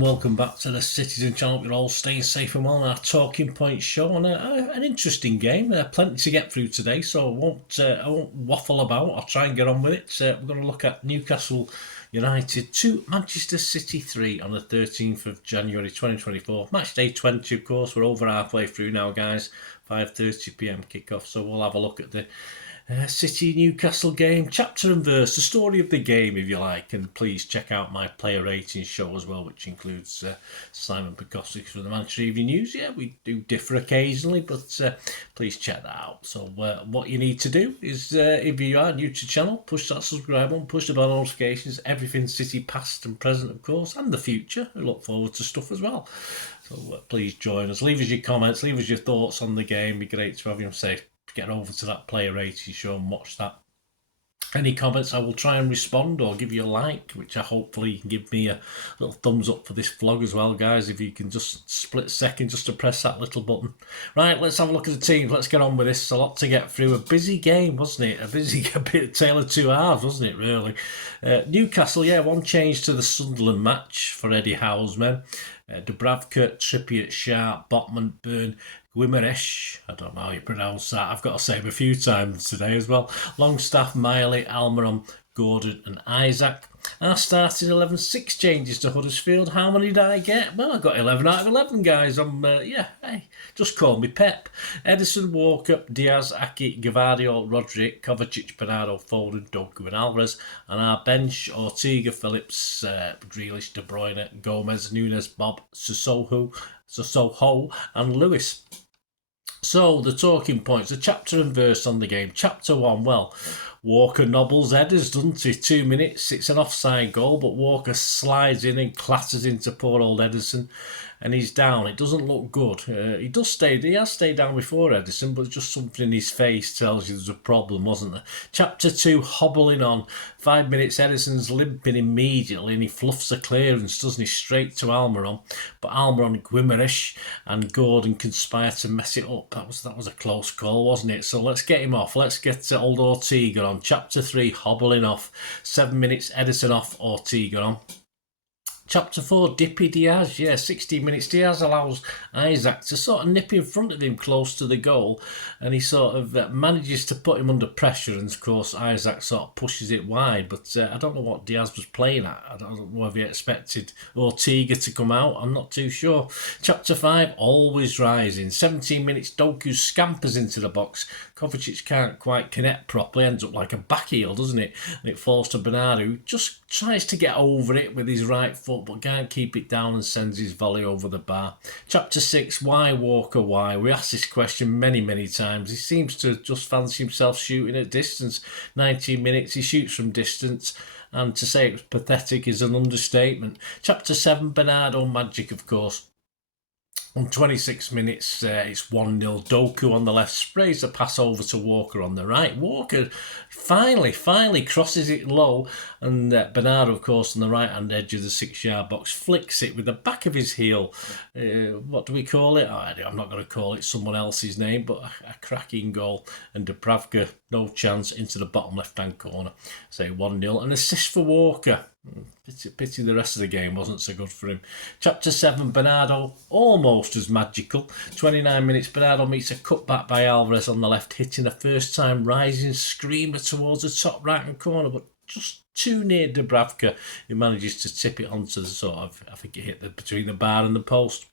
and welcome back to the Citizen channel. You're all staying safe and well on our Talking Point show on an interesting game. Plenty to get through today, so I won't waffle about. I'll try and get on with it. We're going to look at Newcastle United 2, Manchester City 3 on the 13th of January 2024. Match day 20, of course. We're over halfway through now, guys. 5:30 p.m. kickoff, so we'll have a look at the City Newcastle game, chapter and verse, the story of the game, if you like. And please check out my player rating show as well, which includes Simon Pekosik from the Manchester Evening News. Yeah, we do differ occasionally, but please check that out. So what you need to do is, if you are new to the channel, push that subscribe button, push the bell notifications, everything City past and present, of course, and the future. I look forward to stuff as well. So please join us. Leave us your comments, leave us your thoughts on the game. It'd be great to have you say. Get over to that player rating show and watch that. Any comments, I will try and respond or give you a like, which I hopefully you can give me a little thumbs up for this vlog as well, guys, if you can just split a second just to press that little button. Right, let's have a look at the teams. Let's get on with this. A lot to get through. A busy game, wasn't it? A bit tale of two halves, wasn't it, really? Newcastle, yeah, one change to the Sunderland match for Eddie Howe's men. Dubravka, Trippier, Sharp, Botman, Byrne, Guimaraes, I don't know how you pronounce that. I've got to say him a few times today as well. Longstaff, Miley, Almiron, Gordon and Isaac. Our starting 11, 6 changes to Huddersfield. How many did I get? Well, I got 11 out of 11, guys. Hey, just call me Pep. Edison, Walker, Diaz, Aki, Gavadio, Roderick, Kovacic, Bernardo, Foden, Doku and Alvarez. And our bench, Ortega, Phillips, Grealish, De Bruyne, Gomez, Nunes, Bobb, Sissoko and Lewis. So, the talking points, the chapter and verse on the game. Chapter 1, well, Walker nobbles headers, doesn't he? 2 minutes, it's an offside goal, but Walker slides in and clatters into poor old Edison, and he's down. It doesn't look good. He has stayed down before Edison, but just something in his face tells you there's a problem, wasn't there? Chapter 2, hobbling on. 5 minutes, Edison's limping immediately, and he fluffs the clearance, doesn't he? Straight to Almiron. But Almiron, Guimaraes and Gordon conspire to mess it up. That was a close call, wasn't it? So let's get him off. Let's get old Ortega on. Chapter 3, hobbling off. 7 minutes, Edison off, Ortega on. Chapter 4, Dippy Diaz, 16 minutes. Diaz allows Isaac to sort of nip in front of him close to the goal, and he sort of manages to put him under pressure, and of course Isaac sort of pushes it wide, but I don't know what Diaz was playing at. I don't know if he expected Ortega to come out, I'm not too sure. Chapter 5, always rising. 17 minutes, Doku scampers into the box. Kovacic can't quite connect properly, ends up like a back heel, doesn't it? And it falls to Bernardo, who just tries to get over it with his right foot, but can't keep it down and sends his volley over the bar. Chapter 6, why Walker, why? We asked this question many, many times. He seems to just fancy himself shooting at distance. 19 minutes, he shoots from distance, and to say it was pathetic is an understatement. Chapter 7, Bernardo magic, of course. On 26 minutes, it's 1-0. Doku on the left sprays the pass over to Walker on the right. Walker finally crosses it low, and Bernardo, of course, on the right-hand edge of the 6-yard box, flicks it with the back of his heel. What do we call it? I'm not going to call it someone else's name, but a cracking goal. And Dubravka, no chance, into the bottom left-hand corner. Say 1-0. An assist for Walker. Pity the rest of the game wasn't so good for him. Chapter 7, Bernardo, almost as magical. 29 minutes, Bernardo meets a cutback by Alvarez on the left, hitting a first-time rising screamer towards the top right-hand corner, but just too near Dubravka, who manages to tip it onto the sort of, I think it hit between the bar and the post.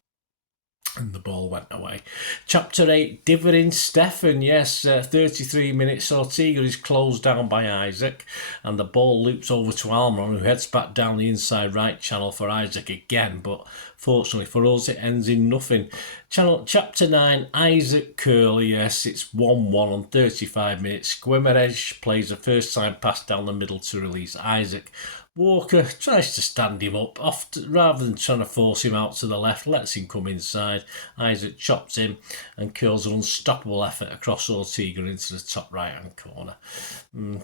And the ball went away. Chapter 8, Divering Stefan. 33 minutes. Ortega is closed down by Isaac, and the ball loops over to Almiron, who heads back down the inside right channel for Isaac again, but fortunately for us it ends in nothing. Chapter 9, Isaac Curley. It's 1-1 on 35 minutes. Guimaraes plays a first time pass down the middle to release Isaac. Walker tries to stand him up, rather than trying to force him out to the left, lets him come inside. Isaac chops him and curls an unstoppable effort across Ortega into the top right-hand corner.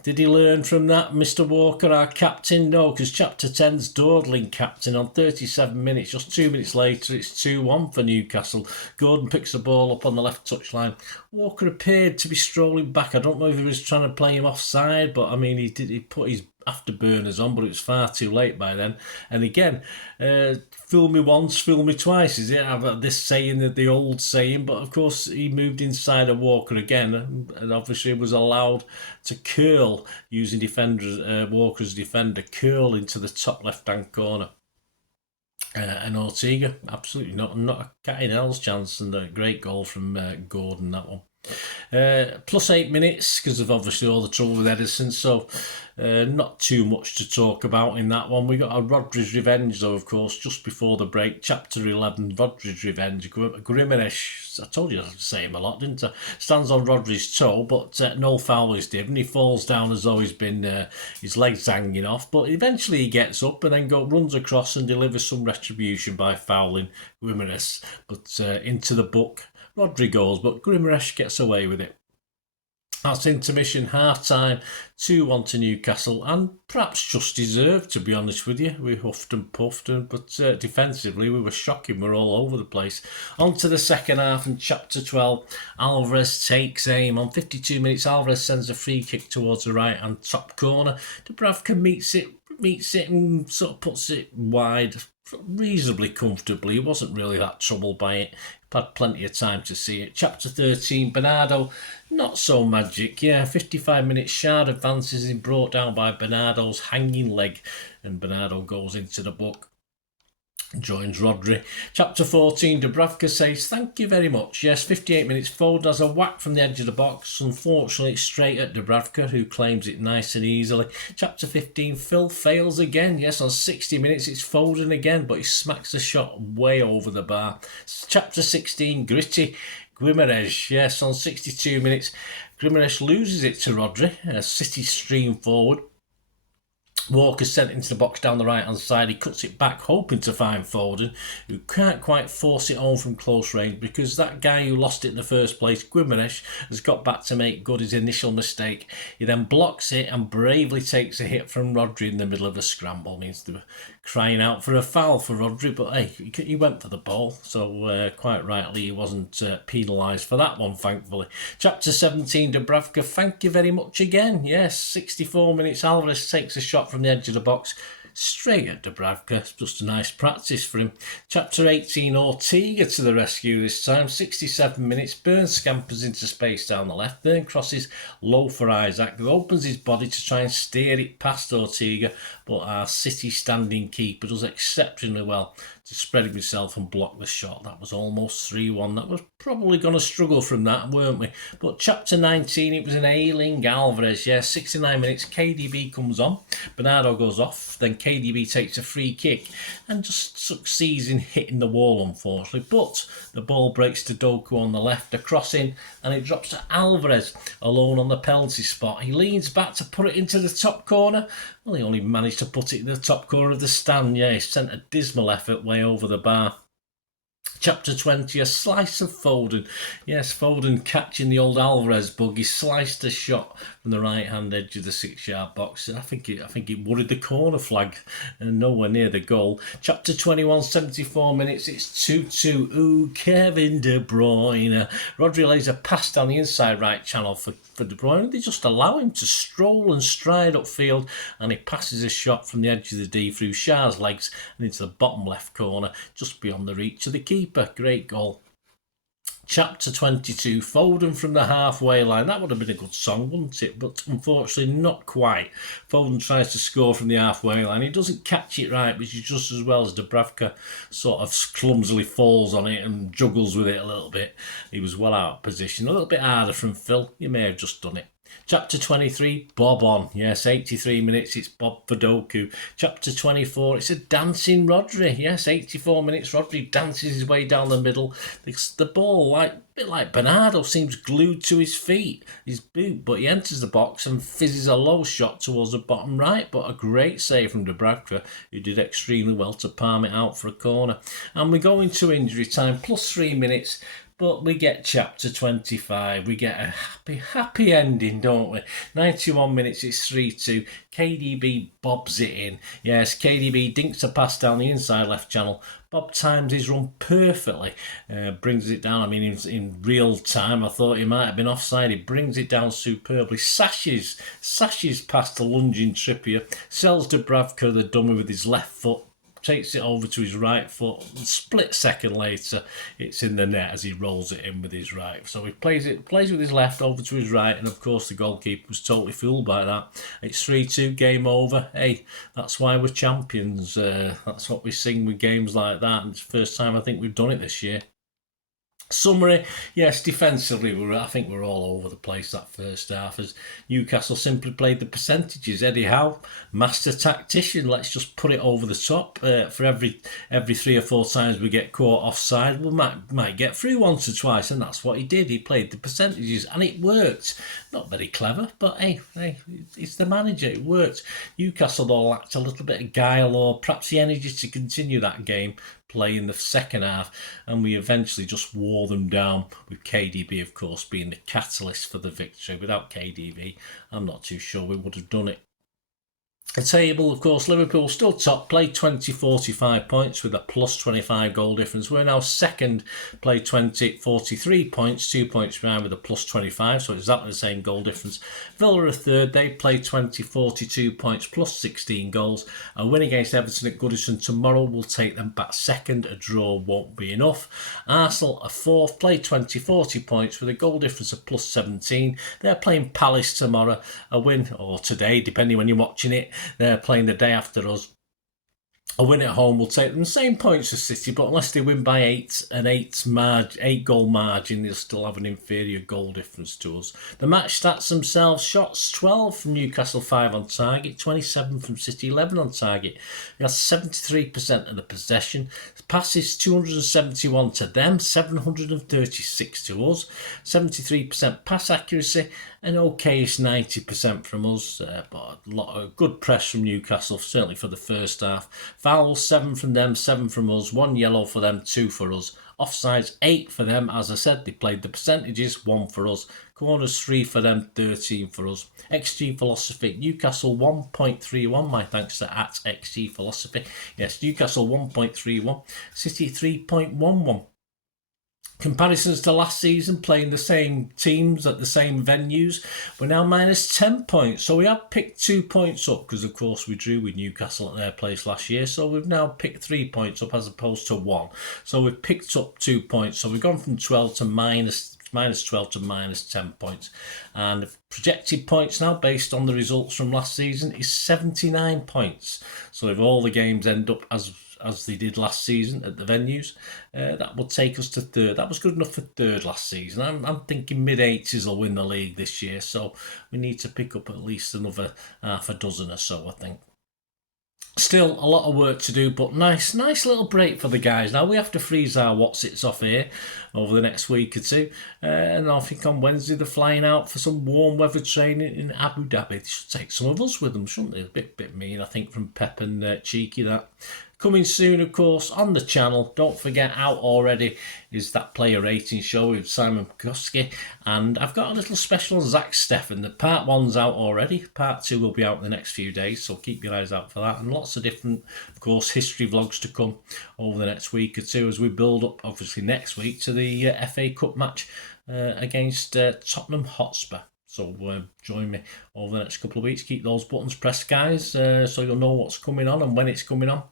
Did he learn from that, Mr. Walker, our captain? No, because Chapter 10's dawdling captain on 37 minutes. Just 2 minutes later, it's 2-1 for Newcastle. Gordon picks the ball up on the left touchline. Walker appeared to be strolling back. I don't know if he was trying to play him offside, but I mean, he put his afterburners on, but it was far too late by then. And again, fool me once, fool me twice, is it? I've got this saying, the old saying, but of course he moved inside of Walker again, and obviously was allowed to curl using Walker's defender, curl into the top left-hand corner. And Ortega, absolutely not a cat in hell's chance, and a great goal from Gordon, that one. Plus 8 minutes because of obviously all the trouble with Edison, so not too much to talk about in that one. We got a Rodri's revenge though, of course, just before the break. Chapter 11, Rodri's revenge. Grimaresh, I told you I'd say him a lot, didn't I? Stands on Rodri's toe, but no foul is given. He falls down as though he's been his legs hanging off, but eventually he gets up and then runs across and delivers some retribution by fouling Grimaresh, but into the book. Rodri goes, but Grimaresh gets away with it. That's intermission, half-time, 2-1 to Newcastle, and perhaps just deserved, to be honest with you. We huffed and puffed, but defensively we were shocking. We're all over the place. On to the second half and chapter 12. Alvarez takes aim. On 52 minutes, Alvarez sends a free kick towards the right-hand top corner. Dubravka meets it and sort of puts it wide reasonably comfortably. He wasn't really that troubled by it. Had plenty of time to see it. Chapter 13, Bernardo, not so magic. 55 minutes, Shard advances and brought down by Bernardo's hanging leg, and Bernardo goes into the book. Joins Rodri. Chapter 14, Dubravka says, thank you very much. Yes, 58 minutes, Foden has a whack from the edge of the box. Unfortunately, it's straight at Dubravka, who claims it nice and easily. Chapter 15, Phil fails again. Yes, on 60 minutes, it's Foden again, but he smacks the shot way over the bar. Chapter 16, Gritty. Grimaresh, yes, on 62 minutes, Grimaresh loses it to Rodri. City stream forward. Walker sent into the box down the right-hand side. He cuts it back, hoping to find Foden, who can't quite force it home from close range because that guy who lost it in the first place, Grimaresh, has got back to make good his initial mistake. He then blocks it and bravely takes a hit from Rodri in the middle of a scramble. Means they were crying out for a foul for Rodri, but hey, he went for the ball, so quite rightly he wasn't penalised for that one, thankfully. Chapter 17, Dubravka, thank you very much again. Yes, 64 minutes, Alvarez takes a shot from the edge of the box, straight at Dubravka. It's just a nice practice for him. Chapter 18, Ortega to the rescue this time. 67 minutes, Burn scampers into space down the left. Burn crosses low for Isaac, who opens his body to try and steer it past Ortega, but our City standing keeper does exceptionally well to spread himself and block the shot. That was almost 3-1. That was probably going to struggle from that, weren't we? But chapter 19, it was an ailing Alvarez. 69 minutes, KDB comes on. Bernardo goes off. Then KDB takes a free kick and just succeeds in hitting the wall, unfortunately. But the ball breaks to Doku on the left, a crossing, and it drops to Alvarez alone on the penalty spot. He leans back to put it into the top corner. Well, he only managed to put it in the top corner of the stand. He sent a dismal effort way over the bar. Chapter 20, a slice of Foden. Yes, Foden catching the old Alvarez bug. He sliced a shot from the right-hand edge of the 6-yard box. I think it worried the corner flag and nowhere near the goal. Chapter 21, 74 minutes. It's 2-2. Ooh, Kevin De Bruyne. Rodri lays a pass down the inside right channel for De Bruyne. They just allow him to stroll and stride upfield, and he passes a shot from the edge of the D through Shah's legs and into the bottom left corner, just beyond the reach of the keeper. Great goal. Chapter 22, Foden from the halfway line. That would have been a good song, wouldn't it? But unfortunately not quite. Foden tries to score from the halfway line. He doesn't catch it right, which is just as well as Dubravka sort of clumsily falls on it and juggles with it a little bit. He was well out of position. A little bit harder from Phil. He may have just done it. Chapter 23, Bobb on. Yes, 83 minutes, it's Bobb for Doku. Chapter 24, it's a dancing Rodri. Yes, 84 minutes, Rodri dances his way down the middle. The ball, a bit like Bernardo, seems glued to his feet, his boot, but he enters the box and fizzes a low shot towards the bottom right, but a great save from Dubravka, who did extremely well to palm it out for a corner. And we go into injury time, plus 3 minutes. But we get chapter 25. We get a happy ending, don't we? 91 minutes, it's 3-2. KDB bobs it in. Yes, KDB dinks a pass down the inside left channel. Bobb times his run perfectly, brings it down. I mean, in real time, I thought he might have been offside. He brings it down superbly, sashes past the lunging Trippier, sells Dubravka the dummy with his left foot, takes it over to his right foot. Split second later, it's in the net as he rolls it in with his right. So he plays with his left over to his right, and of course the goalkeeper was totally fooled by that. It's 3-2, game over. Hey, that's why we're champions. That's what we sing with games like that, and it's the first time I think we've done it this year. Summary, yes, defensively, I think we're all over the place that first half as Newcastle simply played the percentages. Eddie Howe, master tactician, let's just put it over the top. For every 3 or 4 times we get caught offside, we might get through once or twice, and that's what he did. He played the percentages, and it worked. Not very clever, but hey, it's the manager, it worked. Newcastle though lacked a little bit of guile or perhaps the energy to continue that game play in the second half, and we eventually just wore them down, with KDB of course being the catalyst for the victory. Without KDB, I'm not too sure we would have done it. The table, of course, Liverpool still top, played 20, 45 points with a plus 25 goal difference. We're now second, played 20, 43 points, 2 points behind with a plus 25, so exactly the same goal difference. Villa are third, they played 20, 42 points, plus 16 goals. A win against Everton at Goodison tomorrow will take them back second, a draw won't be enough. Arsenal are fourth, played 20, 40 points with a goal difference of plus 17. They're playing Palace tomorrow, a win, or today, depending when you're watching it. They're playing the day after us. A win at home will take them the same points as City, but unless they win by 8 goal margin, they'll still have an inferior goal difference to us. The match stats themselves: shots 12 from Newcastle, 5 on target, 27 from City, 11 on target. They have 73% of the possession. Passes 271 to them, 736 to us. 73% pass accuracy, an okayish 90% from us, but a lot of good press from Newcastle, certainly for the first half. Fouls 7 from them, 7 from us, 1 yellow for them, 2 for us. Offsides 8 for them, as I said, they played the percentages, 1 for us. Corners 3 for them, 13 for us. XG philosophy, Newcastle 1.31, my thanks to @XG philosophy. Yes, Newcastle 1.31, City 3.11. Comparisons to last season, playing the same teams at the same venues, we're now minus 10 points. So we have picked 2 points up because, of course, we drew with Newcastle at their place last year. So we've now picked 3 points up as opposed to 1. So we've picked up 2 points. So we've gone from 12 to minus 12 to minus 10 points. And projected points now, based on the results from last season, is 79 points. So if all the games end up as they did last season at the venues, that will take us to third. That was good enough for third last season. I'm thinking mid-80s will win the league this year, so we need to pick up at least another half a dozen or so, I think. Still a lot of work to do, but nice little break for the guys. Now we have to freeze our whatsits off here over the next week or two, and I think on Wednesday they're flying out for some warm weather training in Abu Dhabi. They should take some of us with them, shouldn't they? A bit mean, I think, from Pep and Cheeky, that. Coming soon, of course, on the channel. Don't forget, out already is that player rating show with Simon Koski. And I've got a little special on Zach Steffen. The part 1's out already. Part 2 will be out in the next few days, so keep your eyes out for that. And lots of different, of course, history vlogs to come over the next week or two as we build up, obviously, next week to the FA Cup match against Tottenham Hotspur. So join me over the next couple of weeks. Keep those buttons pressed, guys, so you'll know what's coming on and when it's coming on.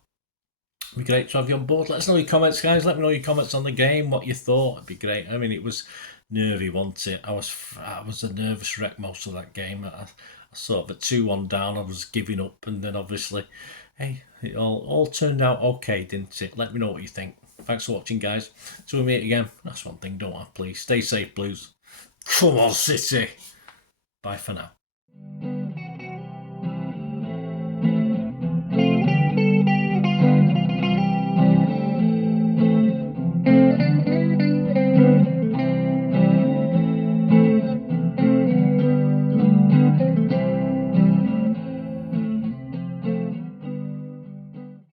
It'd be great to have you on board. Let us know your comments, guys. Let me know your comments on the game, what you thought. It'd be great. I mean, it was nervy, wasn't it? I was a nervous wreck most of that game. I sort of at 2-1 down, I was giving up, and then obviously, hey, it all turned out okay, didn't it? Let me know what you think. Thanks for watching, guys. Till we meet again. That's one thing, don't I? Please stay safe, Blues. Come on, City. Bye for now.